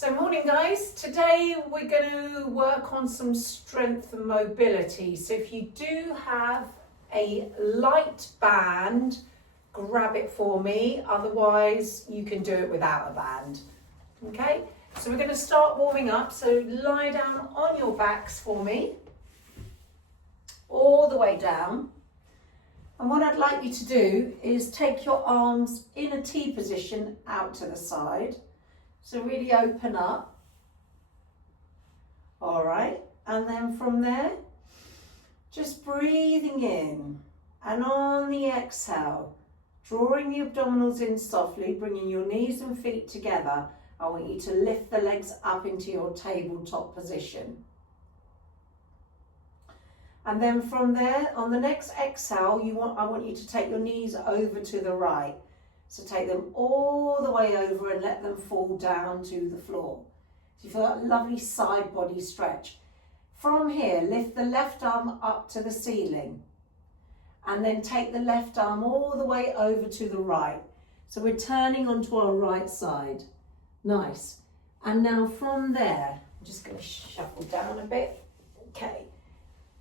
So morning guys, today we're going to work on some strength and mobility. So if you do have a light band, grab it for me, otherwise you can do it without a band. Okay, so we're going to start warming up, so lie down on your backs for me, all the way down. And what I'd like you to do is take your arms in a T position out to the side. So really open up. All right, and then from there, just breathing in, and on the exhale, drawing the abdominals in softly, bringing your knees and feet together. I want you to lift the legs up into your tabletop position. And then from there, on the next exhale, I want you to take your knees over to the right. So take them all the way over and let them fall down to the floor. So you feel that lovely side body stretch. From here, lift the left arm up to the ceiling. And then take the left arm all the way over to the right. So we're turning onto our right side. Nice. And now from there, I'm just going to shuffle down a bit. Okay.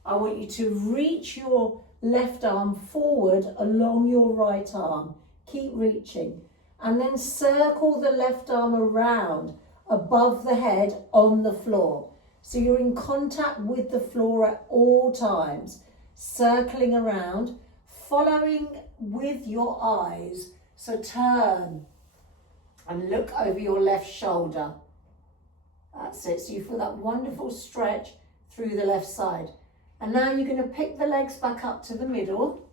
I want you to reach your left arm forward along your right arm. Keep reaching, and then circle the left arm around above the head on the floor. So you're in contact with the floor at all times, circling around, following with your eyes. So turn and look over your left shoulder. That's it. So you feel that wonderful stretch through the left side. And now you're going to pick the legs back up to the middle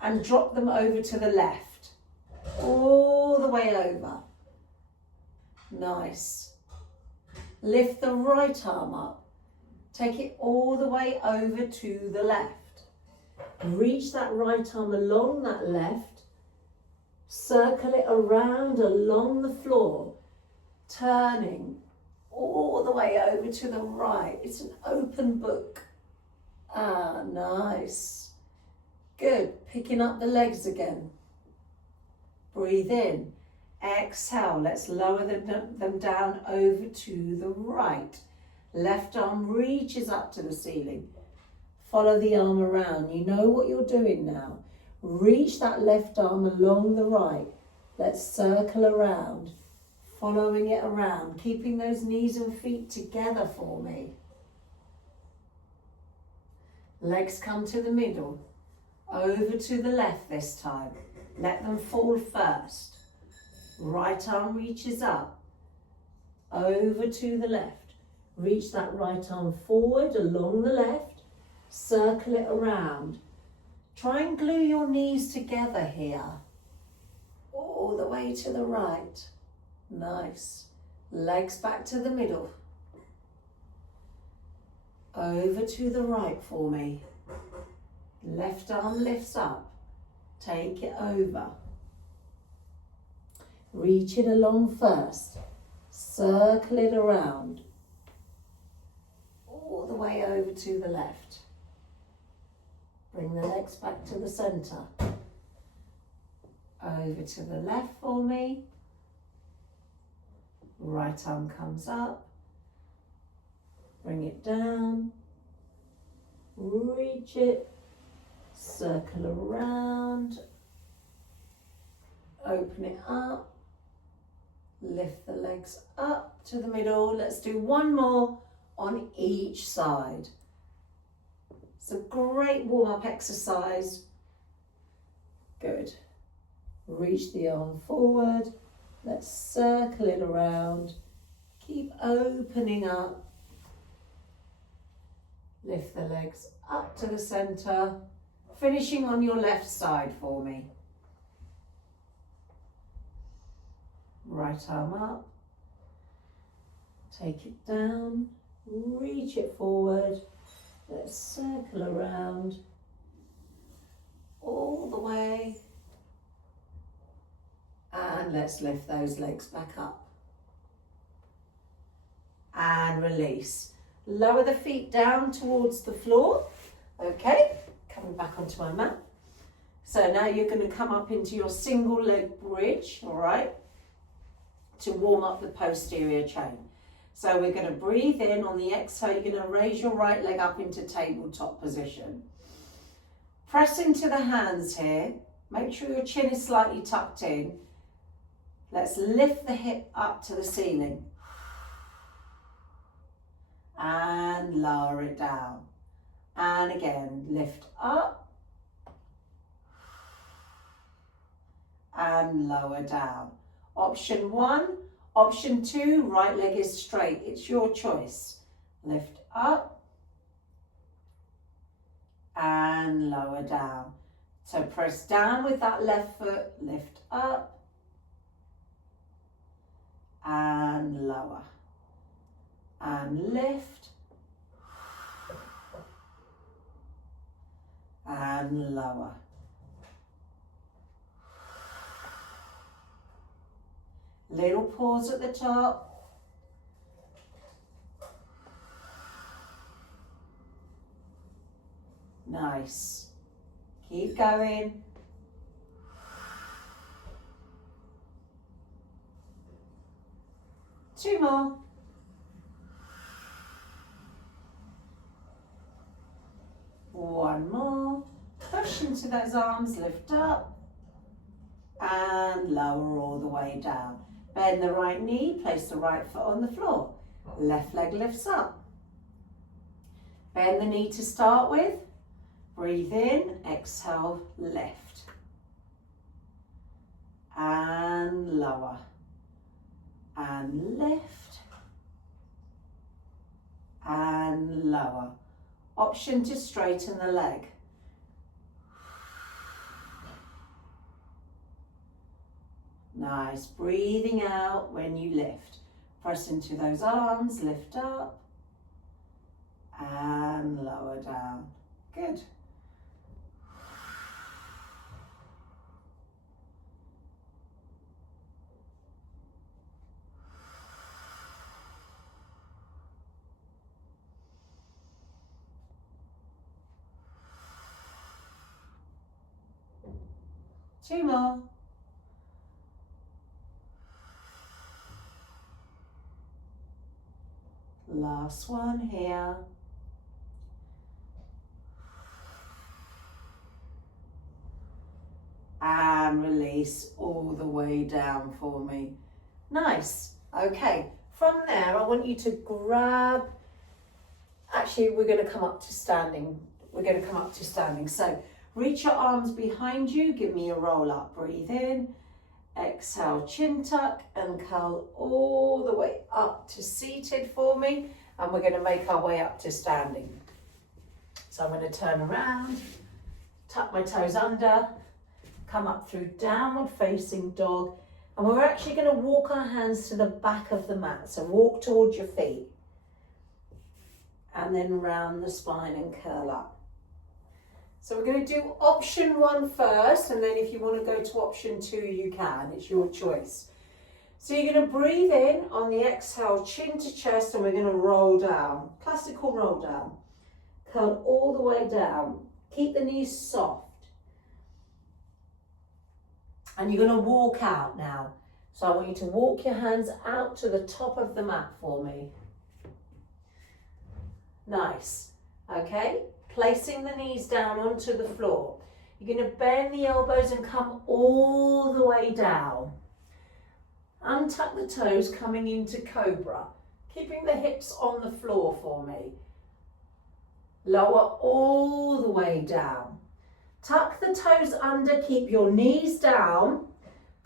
and drop them over to the left, all the way over. Nice. Lift the right arm up. Take it all the way over to the left. Reach that right arm along that left. Circle it around along the floor, turning all the way over to the right. It's an open book. Ah, nice. Good, picking up the legs again. Breathe in, exhale, let's lower them down over to the right. Left arm reaches up to the ceiling. Follow the arm around, you know what you're doing now. Reach that left arm along the right. Let's circle around, following it around, keeping those knees and feet together for me. Legs come to the middle. Over to the left this time. Let them fall first. Right arm reaches up. Over to the left. Reach that right arm forward along the left. Circle it around. Try and glue your knees together here. All the way to the right. Nice. Legs back to the middle. Over to the right for me. Left arm lifts up, take it over. Reach it along first, circle it around, all the way over to the left. Bring the legs back to the centre. Over to the left for me. Right arm comes up, bring it down, reach it. Circle around, open it up, lift the legs up to the middle. Let's do one more on each side. It's a great warm-up exercise. Good. Reach the arm forward. Let's circle it around. Keep opening up. Lift the legs up to the centre. Finishing on your left side for me. Right arm up. Take it down. Reach it forward. Let's circle around. All the way. And let's lift those legs back up. And release. Lower the feet down towards the floor. Okay. Coming back onto my mat. So now you're going to come up into your single leg bridge, all right? to warm up the posterior chain. So we're going to breathe in. On the exhale, you're going to raise your right leg up into tabletop position. Press into the hands here. Make sure your chin is slightly tucked in. Let's lift the hip up to the ceiling. And lower it down. And again, lift up. And lower down. Option 1. Option 2, right leg is straight. It's your choice. Lift up and lower down. So press down with that left foot, lift up and lower. And lift and lower. Little pause at the top. Nice. Keep going. Two more. One more. Push into those arms, lift up and lower all the way down. Bend the right knee, place the right foot on the floor. Left leg lifts up. Bend the knee to start with. Breathe in, exhale, lift. And lower. And lift. And lower. Option to straighten the leg. Nice, breathing out when you lift. Press into those arms, lift up and lower down. Good. Two more. Last one here. And release all the way down for me. Nice. Okay, from there I want you to grab, actually we're going to come up to standing. So reach your arms behind you, give me a roll up, breathe in. Exhale, chin tuck and curl all the way up to seated for me. And we're going to make our way up to standing. So I'm going to turn around, tuck my toes under, come up through downward facing dog. And we're actually going to walk our hands to the back of the mat. So walk towards your feet. And then round the spine and curl up. So we're going to do option 1 first, and then if you want to go to option 2, you can. It's your choice. So you're going to breathe in on the exhale, chin to chest, and we're going to roll down. Classical roll down. Curl all the way down. Keep the knees soft. And you're going to walk out now. So I want you to walk your hands out to the top of the mat for me. Nice. Okay. Placing the knees down onto the floor. You're going to bend the elbows and come all the way down. Untuck the toes, coming into cobra. Keeping the hips on the floor for me. Lower all the way down. Tuck the toes under, keep your knees down.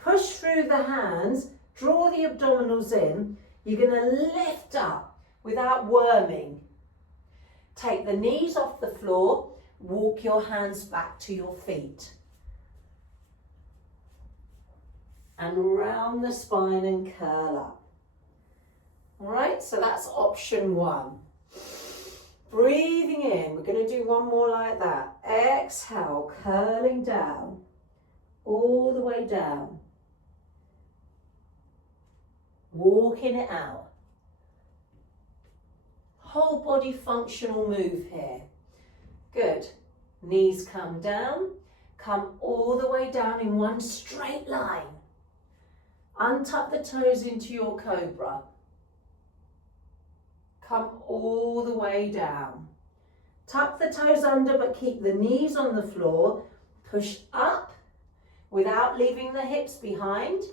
Push through the hands, draw the abdominals in. You're going to lift up without worming. Take the knees off the floor, walk your hands back to your feet. And round the spine and curl up. All right, so that's option 1. Breathing in, we're going to do one more like that. Exhale, curling down, all the way down. Walking it out. Whole body functional move here. Good. Knees come down, come all the way down in one straight line. Untuck the toes into your cobra. Come all the way down. Tuck the toes under but keep the knees on the floor. Push up without leaving the hips behind.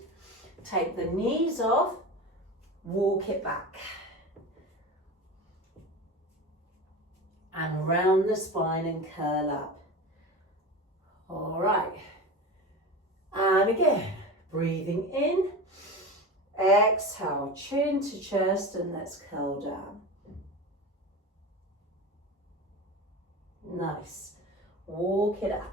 Take the knees off. Walk it back. And round the spine and curl up. All right. And again, breathing in. Exhale, chin to chest, and let's curl down. Nice. Walk it out.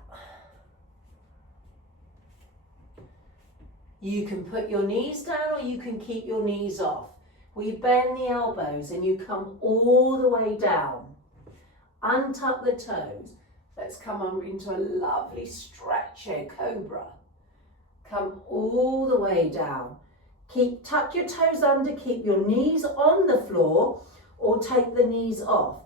You can put your knees down or you can keep your knees off. We bend the elbows and you come all the way down. Untuck the toes. Let's come on into a lovely stretch here, cobra. Come all the way down. Tuck your toes under, keep your knees on the floor or take the knees off.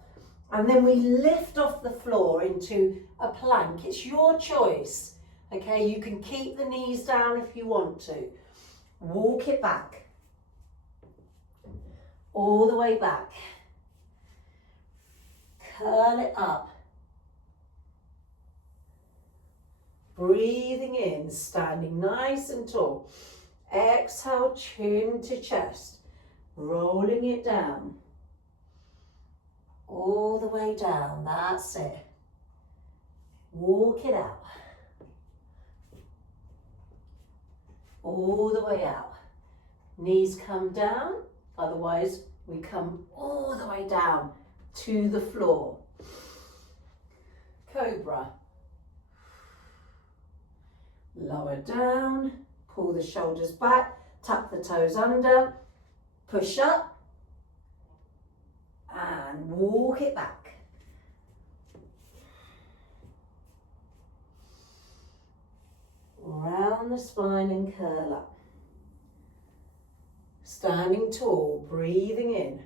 And then we lift off the floor into a plank. It's your choice. Okay, you can keep the knees down if you want to. Walk it back. All the way back. Curl it up. Breathing in, standing nice and tall. Exhale, chin to chest. Rolling it down. All the way down, that's it. Walk it out. All the way out. Knees come down, otherwise we come all the way down to the floor. Cobra. Lower down, pull the shoulders back, tuck the toes under, push up, and walk it back. Round the spine and curl up. Standing tall, breathing in.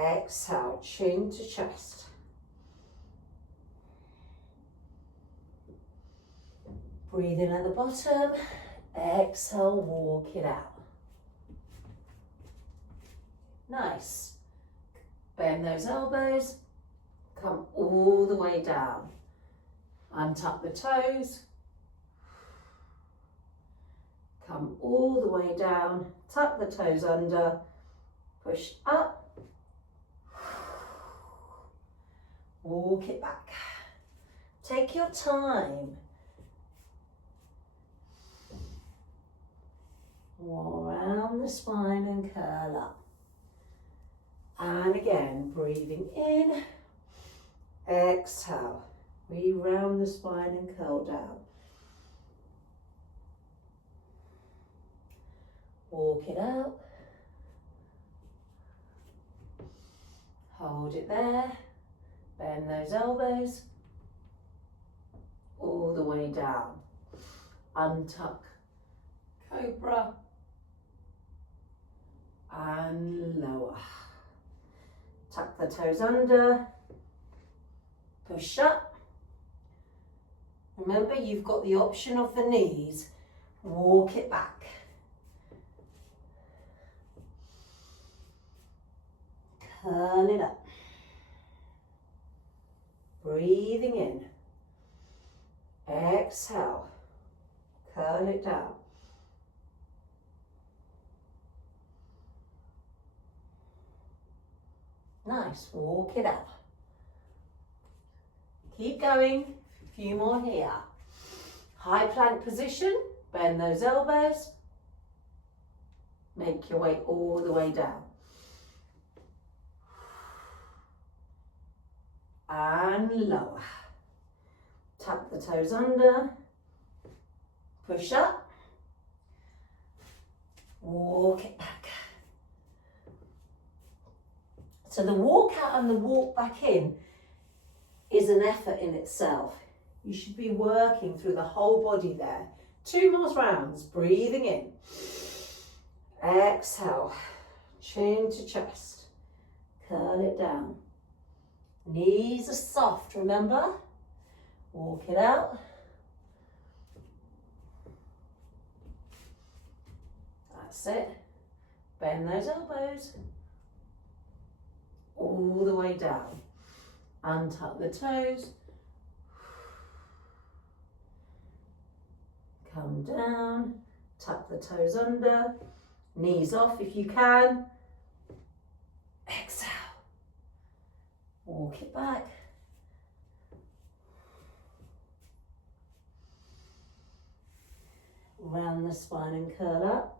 Exhale, chin to chest. Breathe in at the bottom. Exhale, walk it out. Nice. Bend those elbows. Come all the way down. Untuck the toes. Come all the way down. Tuck the toes under. Push up. Walk it back. Take your time. Around the spine and curl up. And again, breathing in. Exhale. We round the spine and curl down. Walk it out. Hold it there. Bend those elbows. All the way down. Untuck. Cobra. And lower. Tuck the toes under. Push up. Remember, you've got the option of the knees. Walk it back. Curl it up. Breathing in. Exhale. Curl it down. Nice. Walk it out. Keep going. A few more here. High plank position. Bend those elbows. Make your way all the way down. And lower. Tuck the toes under. Push up. Walk it back. So the walk out and the walk back in is an effort in itself. You should be working through the whole body there. 2 more rounds. Breathing in. Exhale. Chin to chest. Curl it down. Knees are soft, remember? Walk it out. That's it. Bend those elbows all the way down. Untuck the toes. Come down, tuck the toes under, knees off if you can. Exhale. Walk it back. Round the spine and curl up.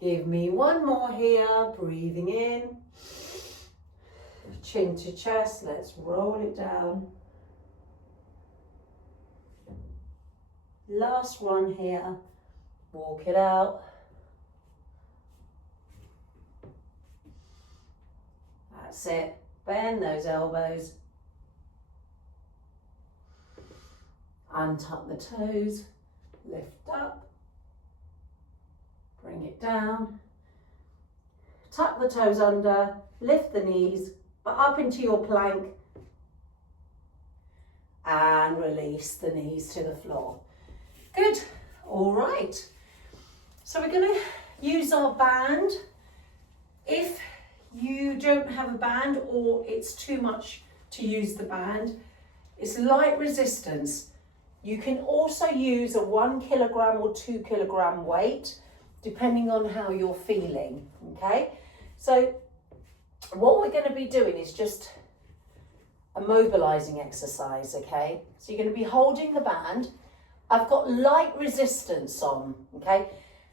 Give me one more here, breathing in. Chin to chest, let's roll it down. Last one here, walk it out. That's it, bend those elbows. Untuck the toes, lift up, bring it down. Tuck the toes under, lift the knees, but up into your plank. And release the knees to the floor. Good, all right. So we're going to use our band. If you don't have a band or it's too much to use the band, it's light resistance. You can also use a 1 kilogram or 2 kilogram weight, depending on how you're feeling, okay? So what we're going to be doing is just a mobilizing exercise, okay? So you're going to be holding the band. I've got light resistance on, okay?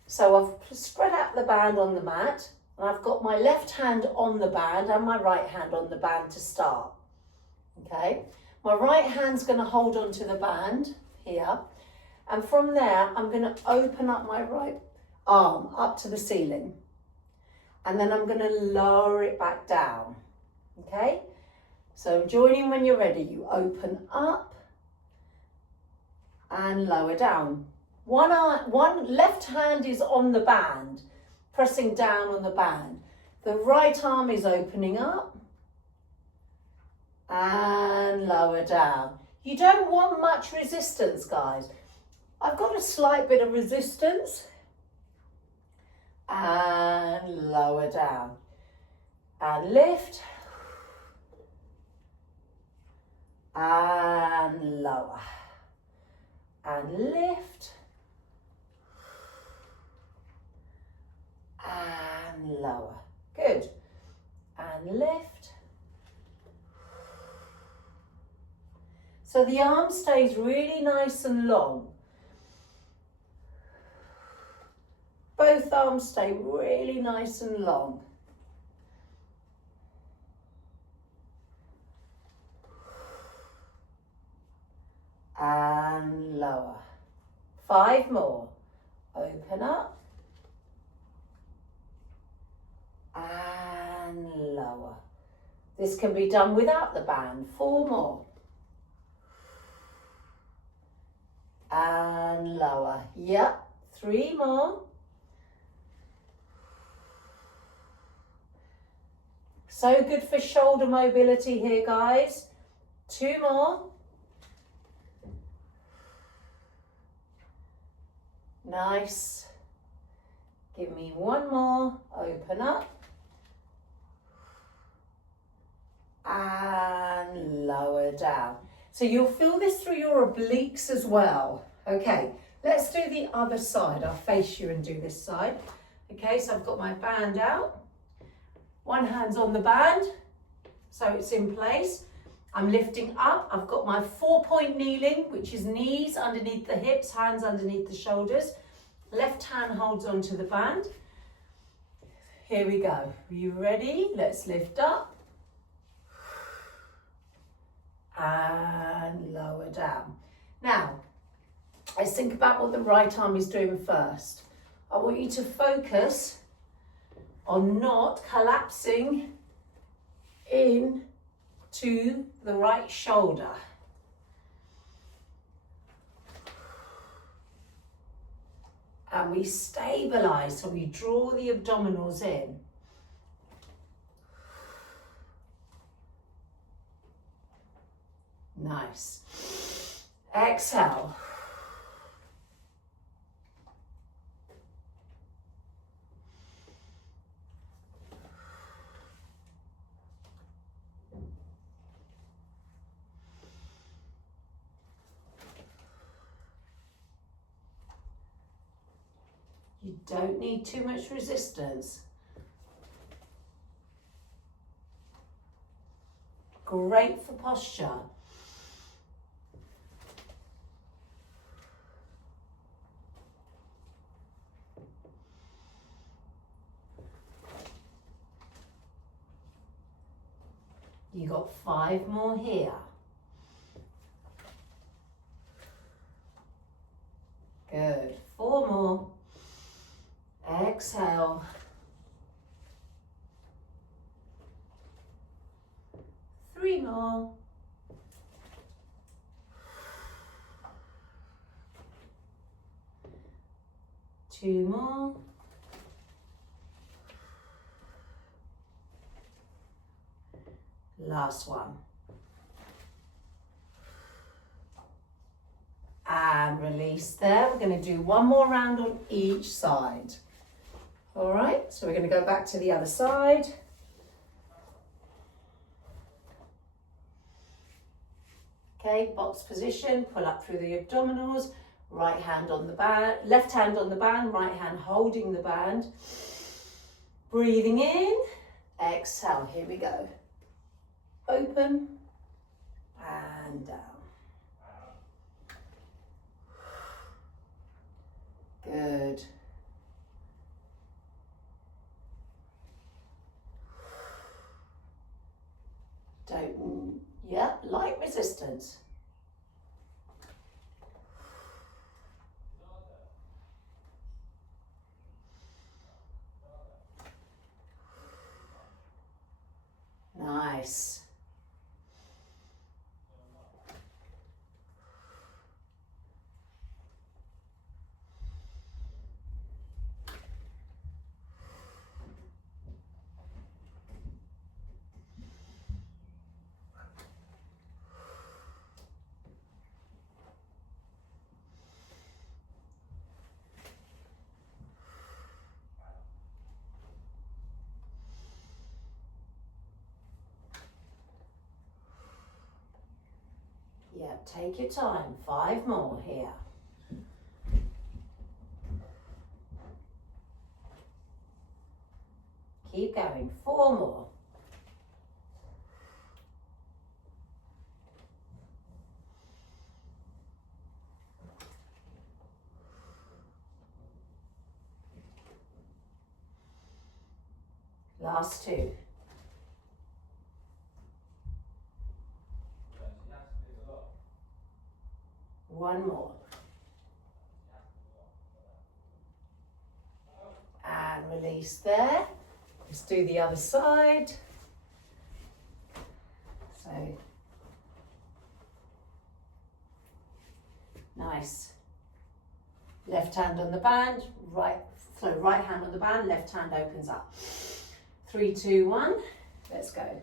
So I've spread out the band on the mat, and I've got my left hand on the band and my right hand on the band to start, okay? My right hand's going to hold onto the band here, and from there I'm going to open up my right arm up to the ceiling, and then I'm going to lower it back down, okay? So join in when you're ready. You open up and lower down. One left hand is on the band, pressing down on the band. The right arm is opening up and lower down. You don't want much resistance, guys. I've got a slight bit of resistance. And lower down. And lift. And lower. And lift. And lower. Good. And lift. So the arm stays really nice and long. Both arms stay really nice and long. And lower. 5 more. Open up. And lower. This can be done without the band. 4 more. And lower. Yep. 3 more. So good for shoulder mobility here, guys. 2 more. Nice. Give me 1 more. Open up. And lower down. So you'll feel this through your obliques as well. Okay, let's do the other side. I'll face you and do this side. Okay, so I've got my band out. One hand's on the band, so it's in place. I'm lifting up. I've got my 4-point kneeling, which is knees underneath the hips, hands underneath the shoulders. Left hand holds onto the band. Here we go. Are you ready? Let's lift up. And lower down. Now, let's think about what the right arm is doing first. I want you to focus on not collapsing in to the right shoulder. And we stabilize, so we draw the abdominals in. Nice. Exhale. You don't need too much resistance. Great for posture. You got 5 more here. Good. 4 more. Exhale. 3 more. 2 more. Last one. And release there. We're going to do 1 more round on each side. All right, so we're going to go back to the other side. Okay, box position, pull up through the abdominals, right hand on the band, left hand on the band, right hand holding the band. Breathing in, exhale, here we go. Open and down. Good. Light resistance. Nice. Yeah, take your time. 5 more here. Keep going. 4 more. Last 2. One more. And release there. Let's do the other side. So, nice. Left hand on the band, right hand on the band, left hand opens up. 3, 2, 1, let's go.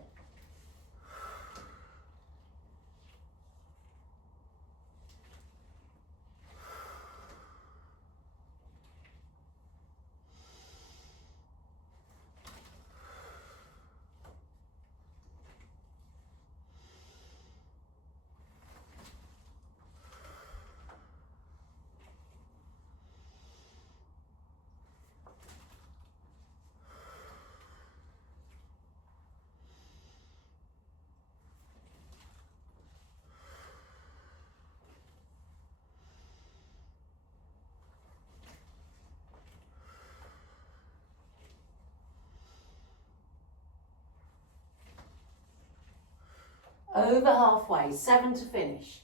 Over halfway, 7 to finish.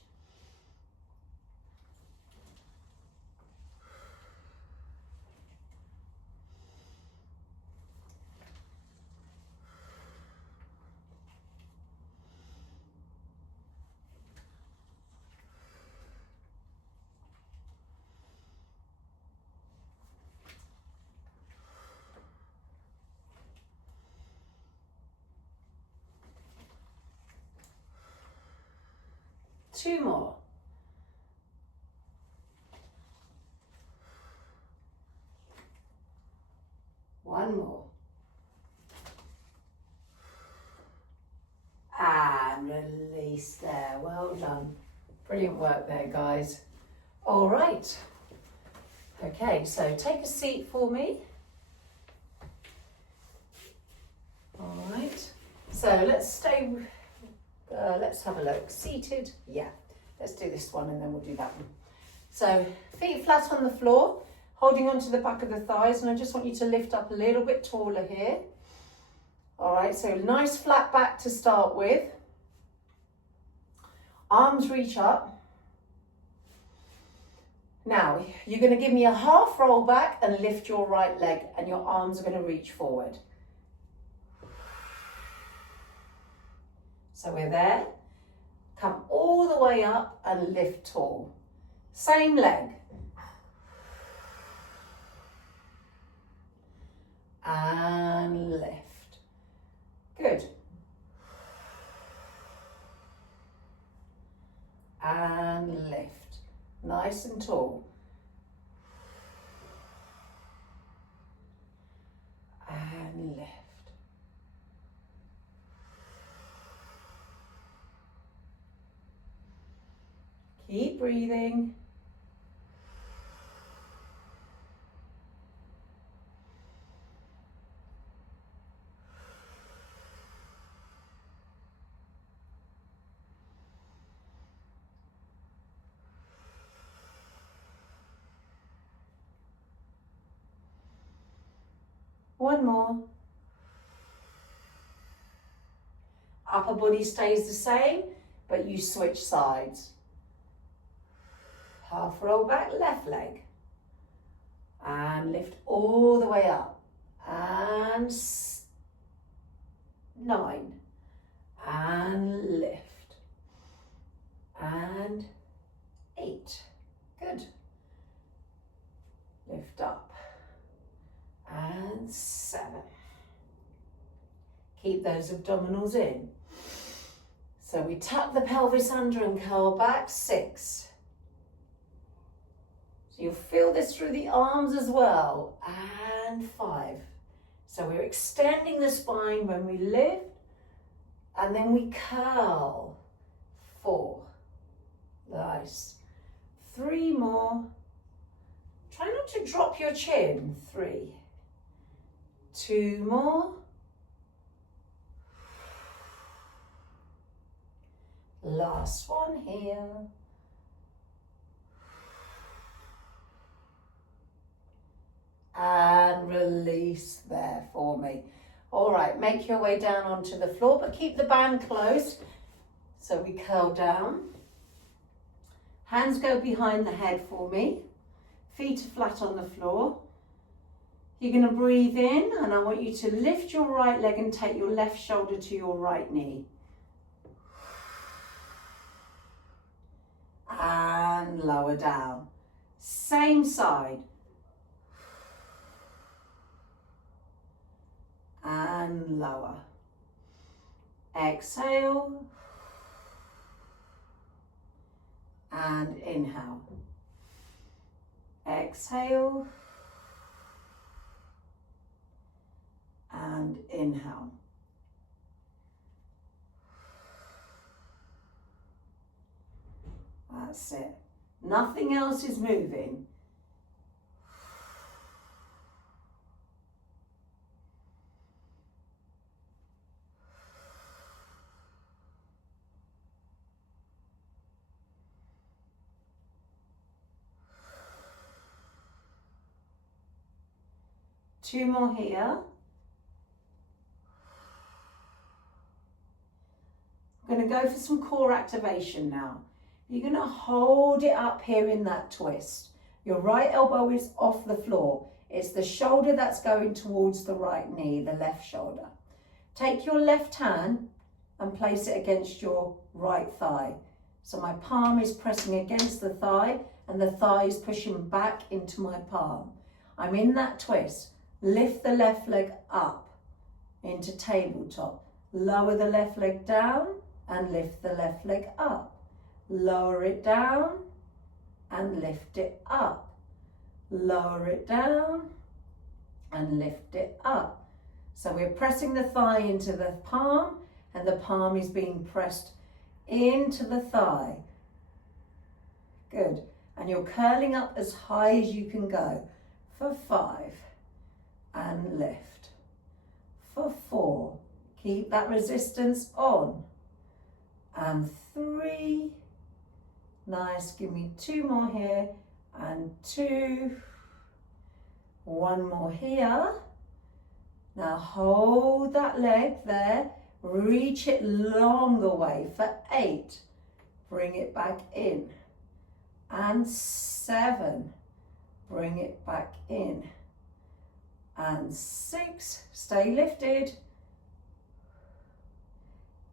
Two more. One more. And release there. Well done. Brilliant work there, guys. All right. Okay, so take a seat for me. All right, so let's have a look. Seated, yeah. Let's do this one and then we'll do that one. So feet flat on the floor, holding onto the back of the thighs, and I just want you to lift up a little bit taller here. All right, so nice flat back to start with. Arms reach up. Now, you're going to give me a half roll back and lift your right leg, and your arms are going to reach forward. So we're there. Come all the way up and lift tall. Same leg. And lift. Good. And lift. Nice and tall. And lift. Keep breathing. One more. Upper body stays the same, but you switch sides. Half roll back, left leg. And lift all the way up. And 9. And lift. And 8. Good. Lift up. And 7. Keep those abdominals in. So we tuck the pelvis under and curl back. 6. So you'll feel this through the arms as well. And 5. So we're extending the spine when we lift, and then we curl. 4. Nice. 3 more. Try not to drop your chin. 3. 2 more. Last one here. And release there for me. All right, make your way down onto the floor, but keep the band close. So we curl down. Hands go behind the head for me. Feet are flat on the floor. You're going to breathe in, and I want you to lift your right leg and take your left shoulder to your right knee. And lower down. Same side. And lower. Exhale. And inhale. Exhale. And inhale. That's it. Nothing else is moving. Two more here. I'm going to go for some core activation now. You're going to hold it up here in that twist. Your right elbow is off the floor. It's the shoulder that's going towards the right knee, the left shoulder. Take your left hand and place it against your right thigh. So my palm is pressing against the thigh and the thigh is pushing back into my palm. I'm in that twist. Lift the left leg up into tabletop. Lower the left leg down and lift the left leg up. Lower it down and lift it up. Lower it down and lift it up. So we're pressing the thigh into the palm and the palm is being pressed into the thigh. Good. And you're curling up as high as you can go. For 5, and lift. For 4, keep that resistance on. And 3, nice, give me 2 more here, and 2, 1 more here. Now hold that leg there, reach it long away for 8, bring it back in, and 7, bring it back in, and 6, stay lifted,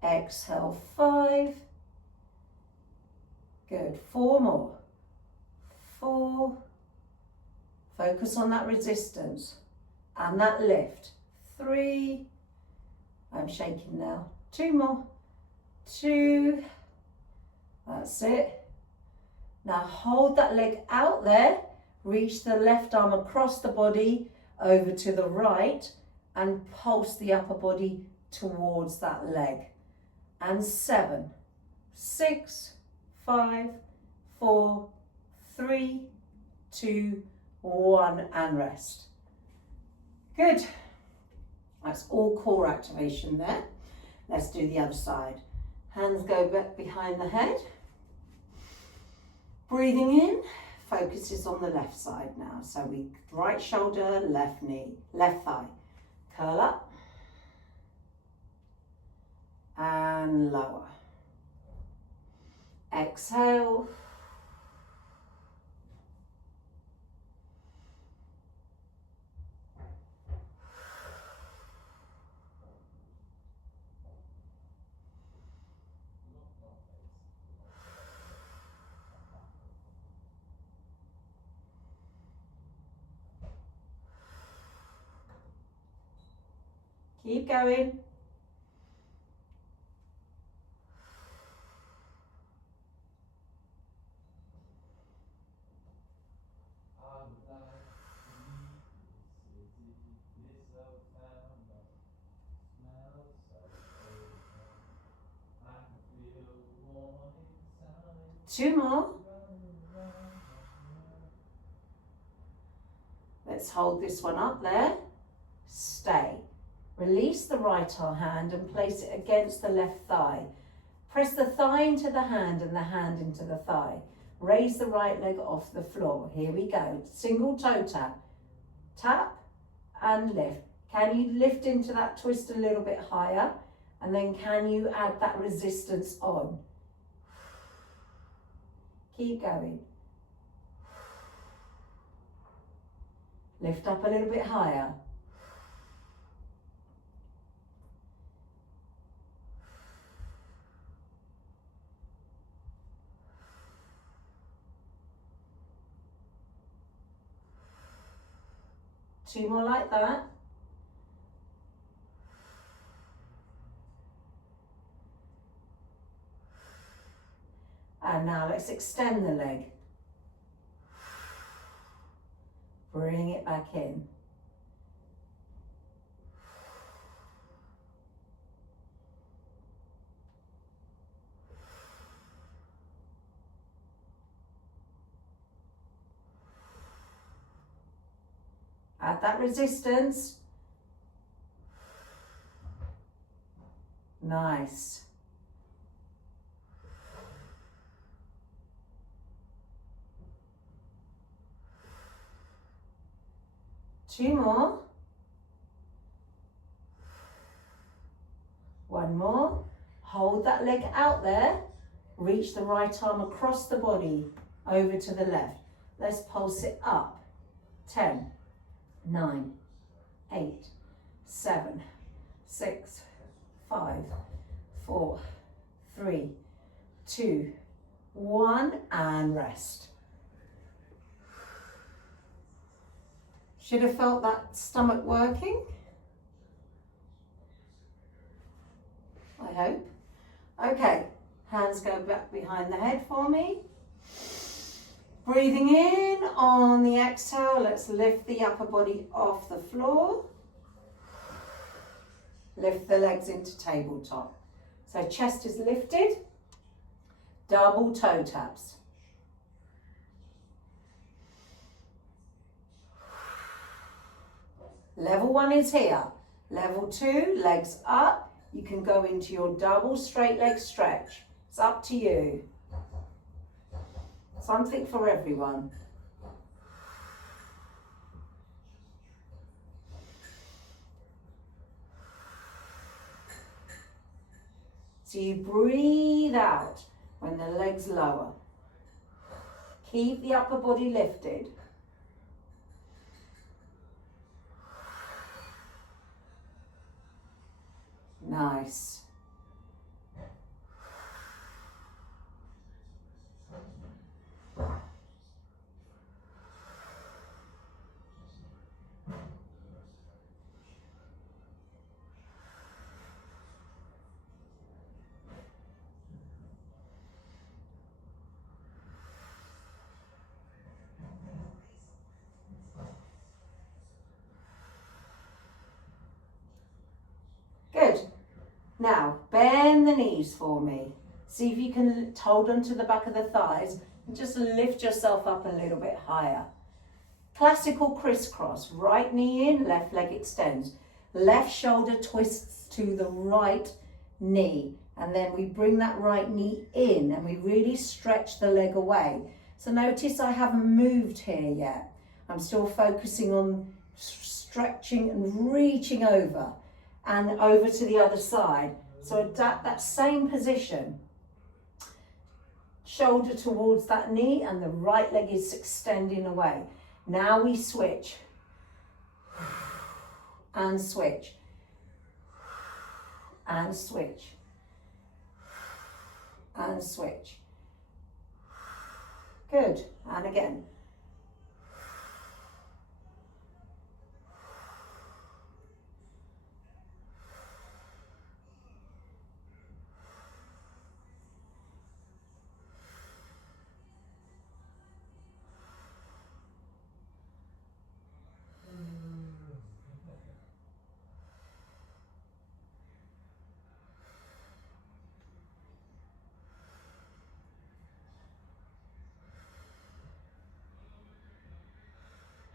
exhale 5, good, 4 more, 4, focus on that resistance, and that lift, 3, I'm shaking now, 2 more, 2, that's it. Now hold that leg out there, reach the left arm across the body over to the right and pulse the upper body towards that leg. And 7, 6, 5, 4, 3, 2, 1, and rest. Good. That's all core activation there. Let's do the other side. Hands go back behind the head. Breathing in, focus is on the left side now. So we right shoulder, left knee, left thigh. Curl up and lower. Exhale. Keep going. Two more. Let's hold this one up there. Stay. Release the right hand and place it against the left thigh. Press the thigh into the hand and the hand into the thigh. Raise the right leg off the floor. Here we go. Single toe tap. Tap and lift. Can you lift into that twist a little bit higher? And then can you add that resistance on? Keep going. Lift up a little bit higher. Two more like that. And now let's extend the leg. Bring it back in. Add that resistance. Nice. Two more. One more. Hold that leg out there. Reach the right arm across the body over to the left. Let's pulse it up. 10, 9, 8, 7, 6, 5, 4, 3, 2, 1, and rest. Should have felt that stomach working. I hope. Okay, hands go back behind the head for me. Breathing in on the exhale, let's lift the upper body off the floor. Lift the legs into tabletop. So chest is lifted, double toe taps. Level 1 is here. Level 2, legs up. You can go into your double straight leg stretch. It's up to you. Something for everyone. So you breathe out when the legs lower. Keep the upper body lifted. Nice. Good. Now, bend the knees for me. See if you can hold onto the back of the thighs and just lift yourself up a little bit higher. Classical crisscross. Right knee in, left leg extends. Left shoulder twists to the right knee. And then we bring that right knee in and we really stretch the leg away. So notice I haven't moved here yet. I'm still focusing on stretching and reaching over and over to the other side. So adapt that same position. Shoulder towards that knee and the right leg is extending away. Now we switch and switch and switch and switch. Good. And again.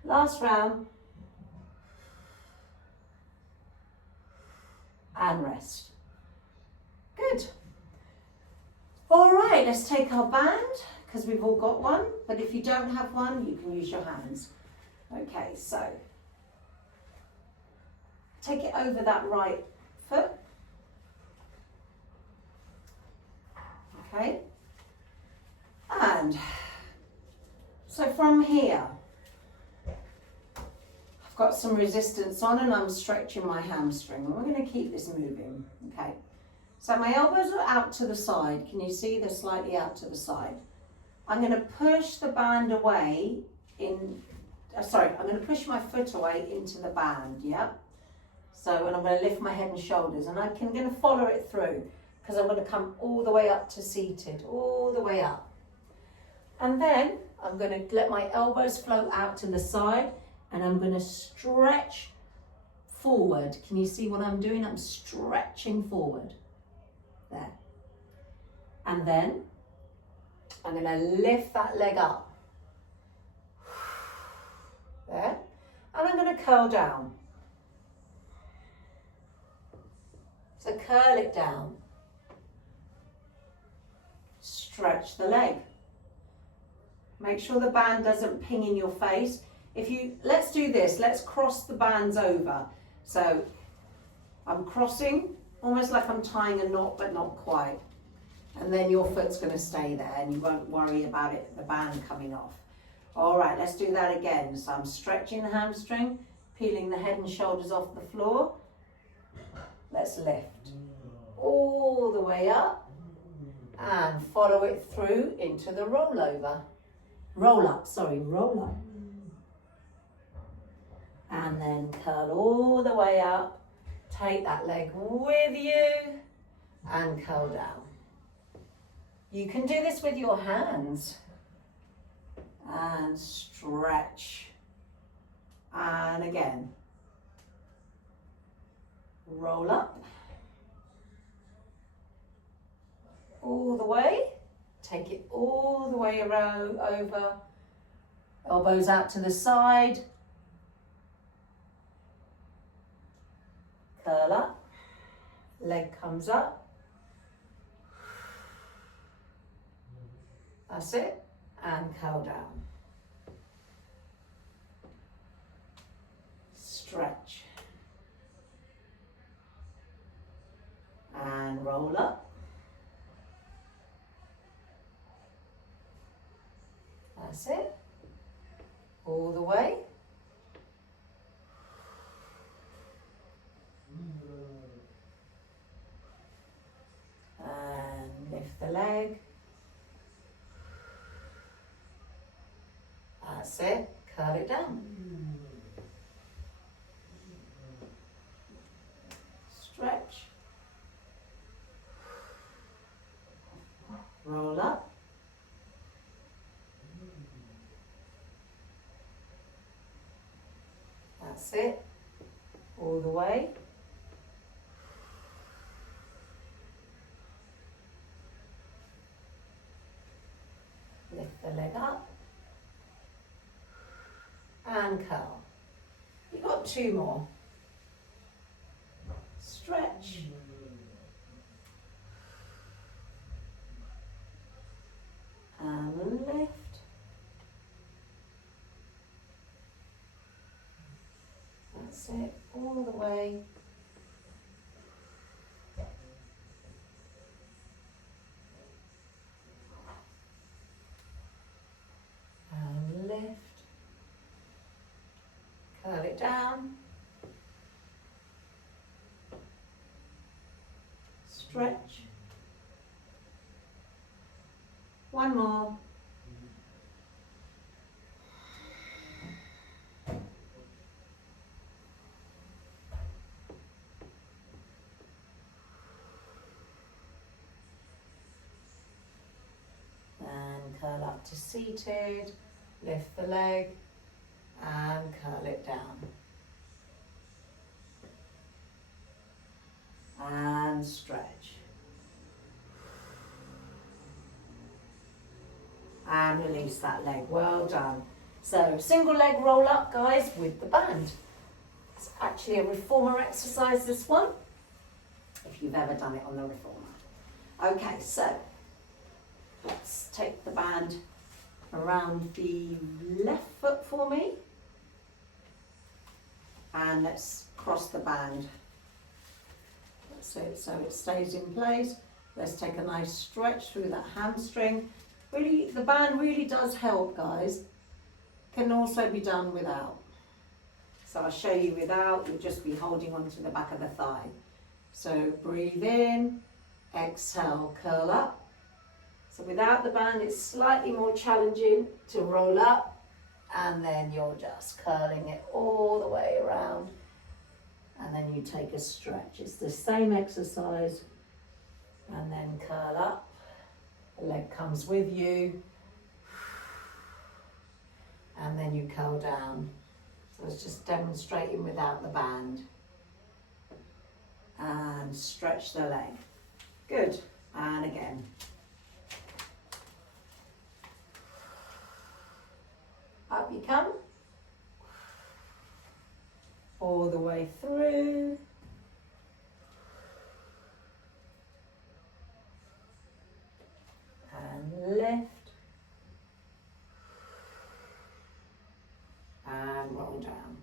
Last round. And rest. Good. All right, let's take our band, because we've all got one. But if you don't have one, you can use your hands. Okay, so take it over that right foot. Okay. And so from here, I've got some resistance on and I'm stretching my hamstring. And we're going to keep this moving. Okay. So my elbows are out to the side. Can you see they're slightly out to the side? I'm going to push the band away I'm going to push my foot away into the band, yeah? So, and I'm going to lift my head and shoulders, and I'm going to follow it through, because I'm going to come all the way up to seated, all the way up. And then I'm going to let my elbows float out to the side, and I'm going to stretch forward. Can you see what I'm doing? I'm stretching forward. There. And then I'm going to lift that leg up. There. And I'm going to curl down. So curl it down. Stretch the leg. Make sure the band doesn't ping in your face. Let's do this, let's cross the bands over. So I'm crossing, almost like I'm tying a knot, but not quite. And then your foot's going to stay there and you won't worry about the band coming off. All right, let's do that again. So I'm stretching the hamstring, peeling the head and shoulders off the floor. Let's lift all the way up and follow it through into the rollover. Roll up. And then curl all the way up. Take that leg with you and curl down. You can do this with your hands. And stretch. And again. Roll up. All the way. Take it all the way around, over. Elbows out to the side. curl up, leg comes up. That's it, and curl down. Stretch. And roll up. That's it. All the way. And lift the leg. That's it. Curl it down. Stretch. Roll up. That's it. All the way. Lift the leg up. And curl. You've got two more. Stretch. And lift. That's it, all the way. And lift. Curl it down. Stretch. One more. And curl up to seated. Lift the leg and curl it down. And stretch. And release that leg. Well done. So single leg roll up, guys, with the band. It's actually a reformer exercise, this one, if you've ever done it on the reformer. Okay, so let's take the band around the left foot for me. And let's cross the band. So it stays in place. Let's take a nice stretch through that hamstring. Really, the band really does help, guys. Can also be done without. So I'll show you without, you'll just be holding onto the back of the thigh. So breathe in, exhale, curl up. So without the band, it's slightly more challenging to roll up, and then you're just curling it all the way around. And then you take a stretch. It's the same exercise, and then curl up. The leg comes with you, and then you curl down. So it's just demonstrating without the band. And stretch the leg. Good. And again. Up you come. All the way through. And lift. And roll down.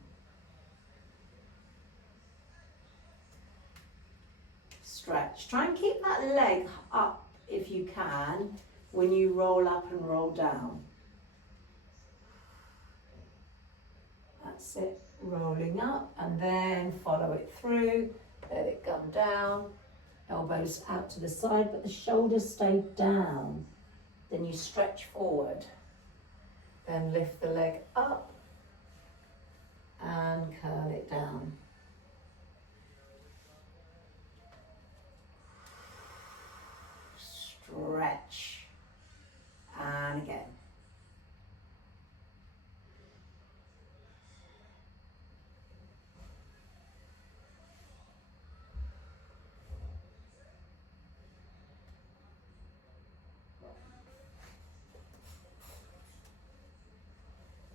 Stretch. Try and keep that leg up if you can when you roll up and roll down. That's it. Rolling up and then follow it through. Let it come down. Elbows out to the side, but the shoulders stay down. Then you stretch forward. Then lift the leg up and curl it down. Stretch. And again.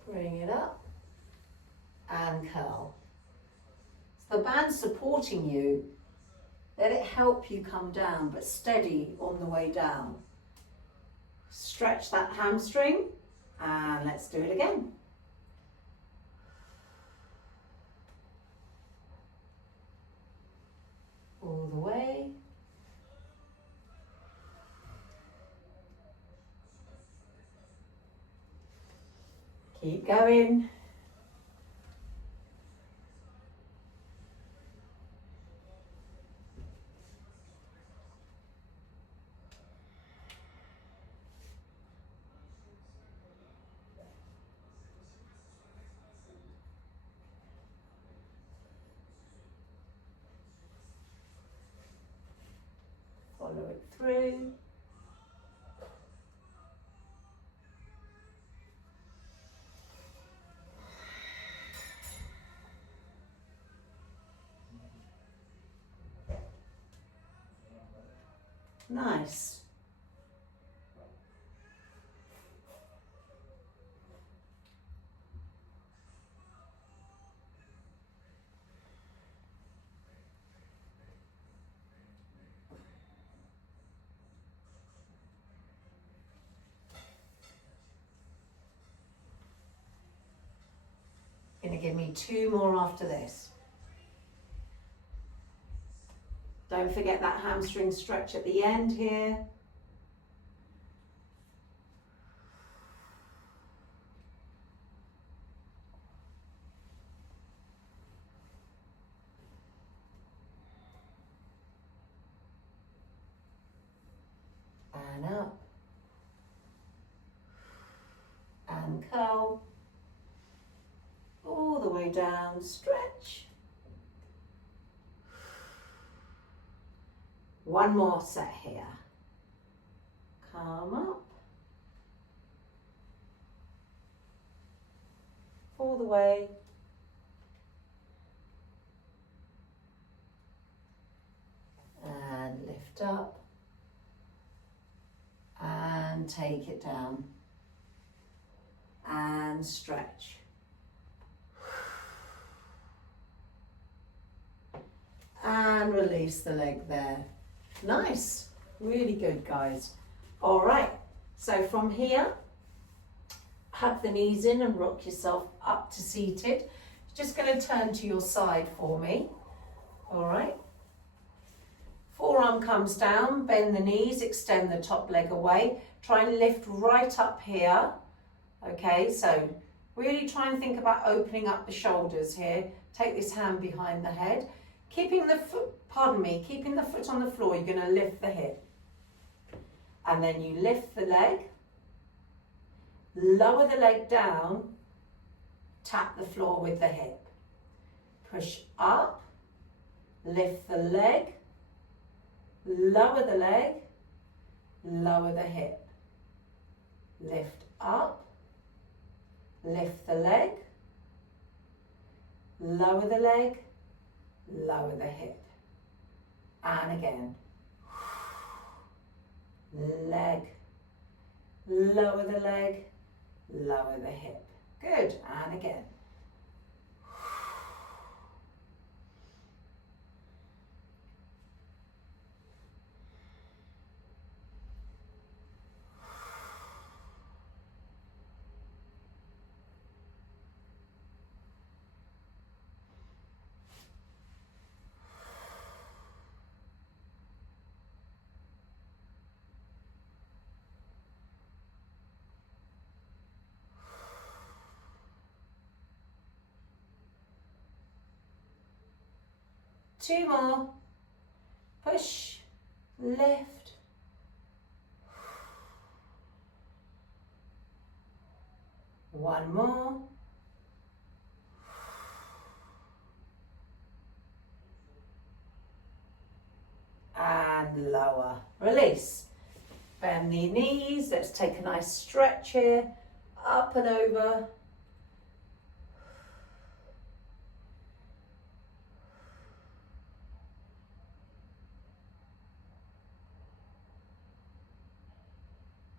Bring it up and curl. The band's supporting you. Let it help you come down, but steady on the way down. Stretch that hamstring, and let's do it again. All the way. Keep going. Follow it through. Nice. Going to give me 2 more after this. Don't forget that hamstring stretch at the end here. And up. And curl. All the way down, stretch. One more set here. Come up. All the way. And lift up. And take it down. And stretch. And release the leg there. Nice, really good, guys. All right, so from here, hug the knees in and rock yourself up to seated. Just going to turn to your side for me. All right. Forearm comes down, bend the knees, extend the top leg away. Try and lift right up here. Okay, so really try and think about opening up the shoulders here. Take this hand behind the head. Keeping the foot, keeping the foot on the floor, you're going to lift the hip. And then you lift the leg, lower the leg down, tap the floor with the hip. Push up, lift the leg, lower the leg, lower the hip. Lift up, lift the leg, lower the leg, lower the hip. And again. Leg, lower the leg, lower the hip. Good, and again. Two more. Push, lift. One more. And lower. Release. Bend the knees. Let's take a nice stretch here. Up and over.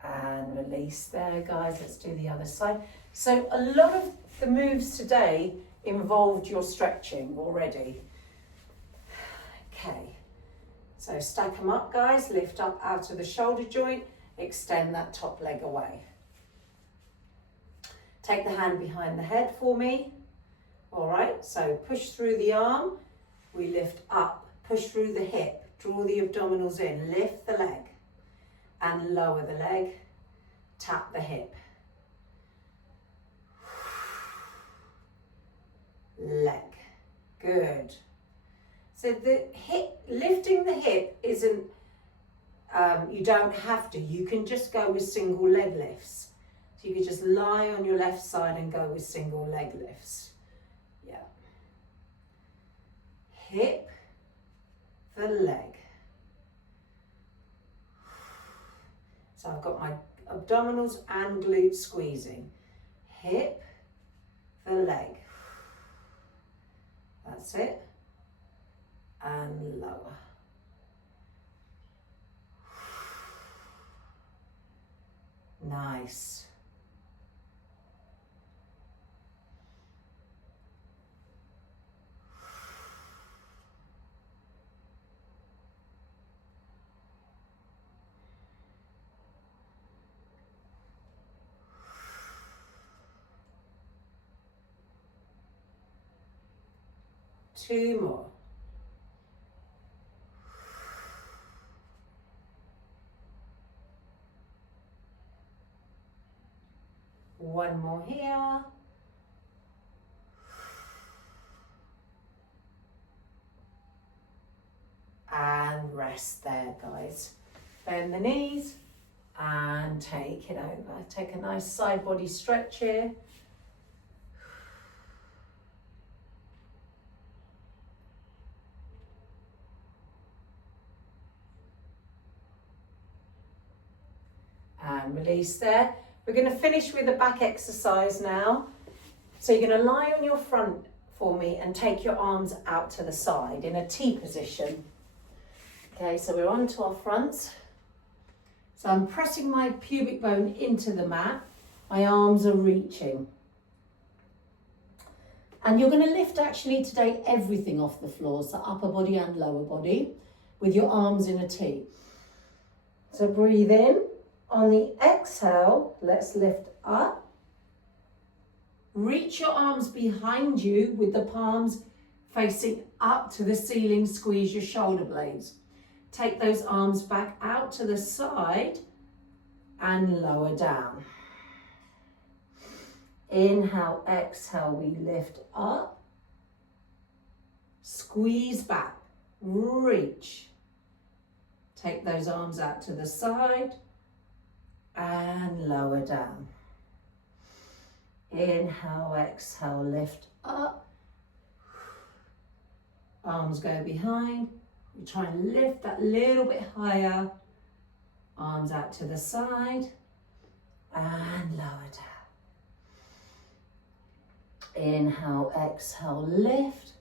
And release there, guys. Let's do the other side. So a lot of the moves today involved your stretching already. Okay, so stack them up, guys. Lift up out of the shoulder joint, extend that top leg away. Take the hand behind the head for me. All right, so push through the arm, we lift up, push through the hip, draw the abdominals in, lift the leg and lower the leg, tap the hip. Leg, good. So the hip, lifting the hip isn't, you don't have to, you can just go with single leg lifts. So you can just lie on your left side and go with single leg lifts. Yeah. Hip, the leg. So I've got my abdominals and glutes squeezing. Hip, the leg. That's it. And lower. Nice. Two more. One more here. And rest there, guys. Bend the knees and take it over. Take a nice side body stretch here. And release there. We're going to finish with a back exercise now. So you're going to lie on your front for me and take your arms out to the side in a T position. Okay, so we're onto our fronts. So I'm pressing my pubic bone into the mat. My arms are reaching. And you're going to lift actually today everything off the floor, so upper body and lower body, with your arms in a T. So breathe in. On the exhale, let's lift up. Reach your arms behind you with the palms facing up to the ceiling. Squeeze your shoulder blades. Take those arms back out to the side and lower down. Inhale, exhale, we lift up. Squeeze back, reach. Take those arms out to the side and lower down. Inhale, exhale, lift up. Arms go behind. We try and lift that little bit higher. Arms out to the side and lower down. Inhale, exhale, lift.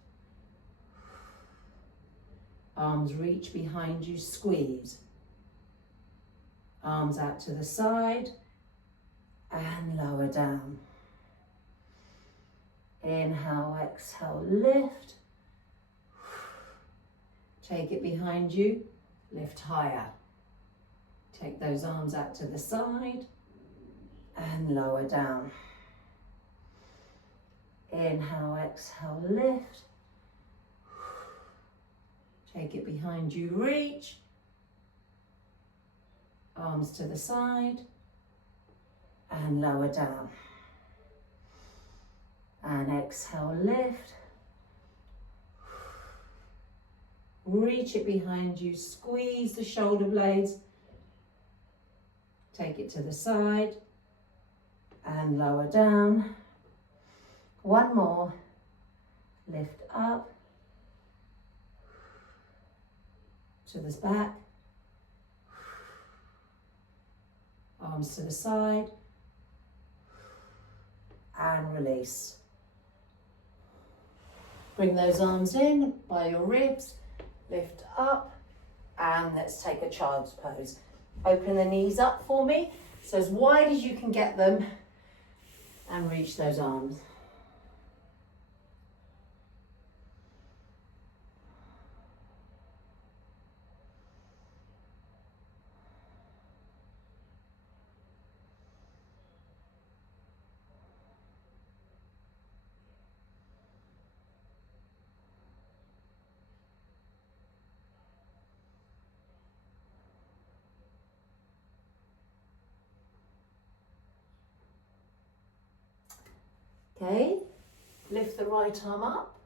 Arms reach behind you, squeeze. Arms out to the side and lower down. Inhale, exhale, lift. Take it behind you, lift higher. Take those arms out to the side and lower down. Inhale, exhale, lift. Take it behind you, reach. Arms to the side and lower down. And exhale, lift. Reach it behind you, squeeze the shoulder blades. Take it to the side and lower down. One more. Lift up to the back. Arms to the side and release. Bring those arms in by your ribs, lift up, and let's take a child's pose. Open the knees up for me, so as wide as you can get them, and reach those arms. Okay, lift the right arm up,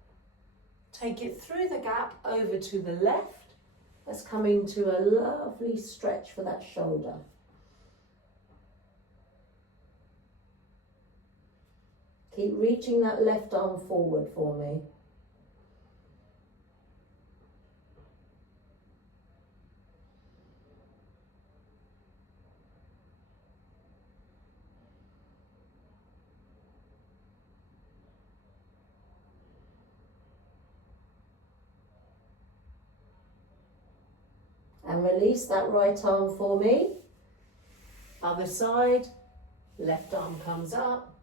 take it through the gap over to the left. Let's come into a lovely stretch for that shoulder. Keep reaching that left arm forward for me. And release that right arm for me. Other side, left arm comes up.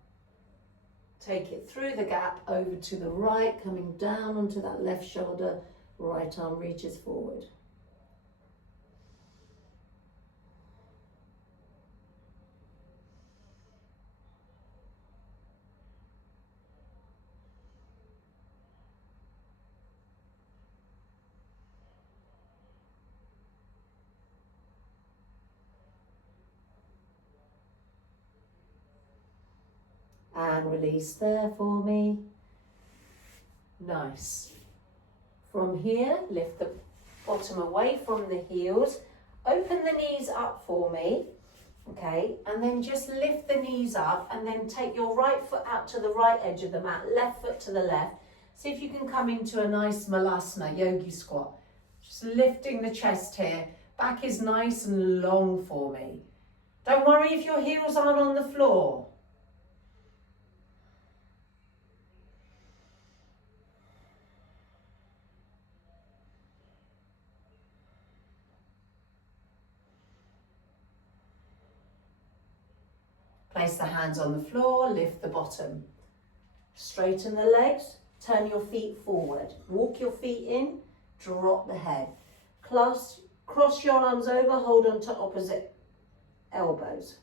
Take it through the gap over to the right, coming down onto that left shoulder. Right arm reaches forward. And release there for me. Nice. From here, lift the bottom away from the heels. Open the knees up for me. Okay, and then just lift the knees up and then take your right foot out to the right edge of the mat, left foot to the left. See if you can come into a nice Malasana, yogi squat. Just lifting the chest here. Back is nice and long for me. Don't worry if your heels aren't on the floor. Place the hands on the floor, lift the bottom. Straighten the legs, turn your feet forward. Walk your feet in, drop the head. Cross your arms over, hold on to opposite elbows.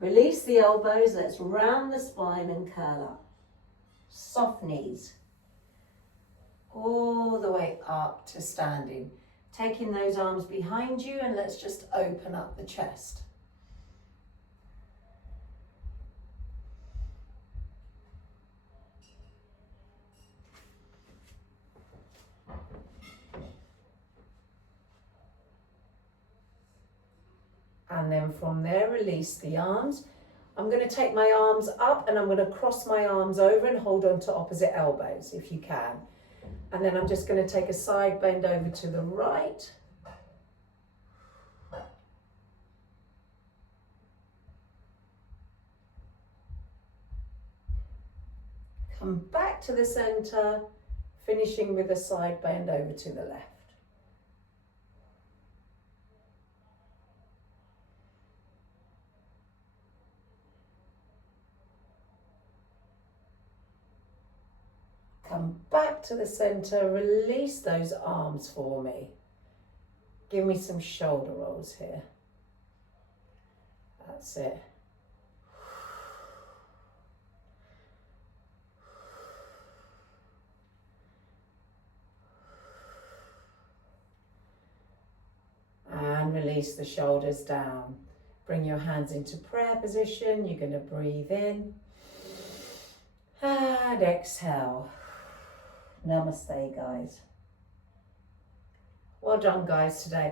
Release the elbows, let's round the spine and curl up. Soft knees. All the way up to standing. Taking those arms behind you and let's just open up the chest. And then from there, release the arms. I'm going to take my arms up and I'm going to cross my arms over and hold on to opposite elbows if you can. And then I'm just going to take a side bend over to the right. Come back to the center, finishing with a side bend over to the left. Come back to the center, release those arms for me. Give me some shoulder rolls here. That's it. And release the shoulders down. Bring your hands into prayer position. You're going to breathe in and exhale. Namaste, guys. Well done, guys, today.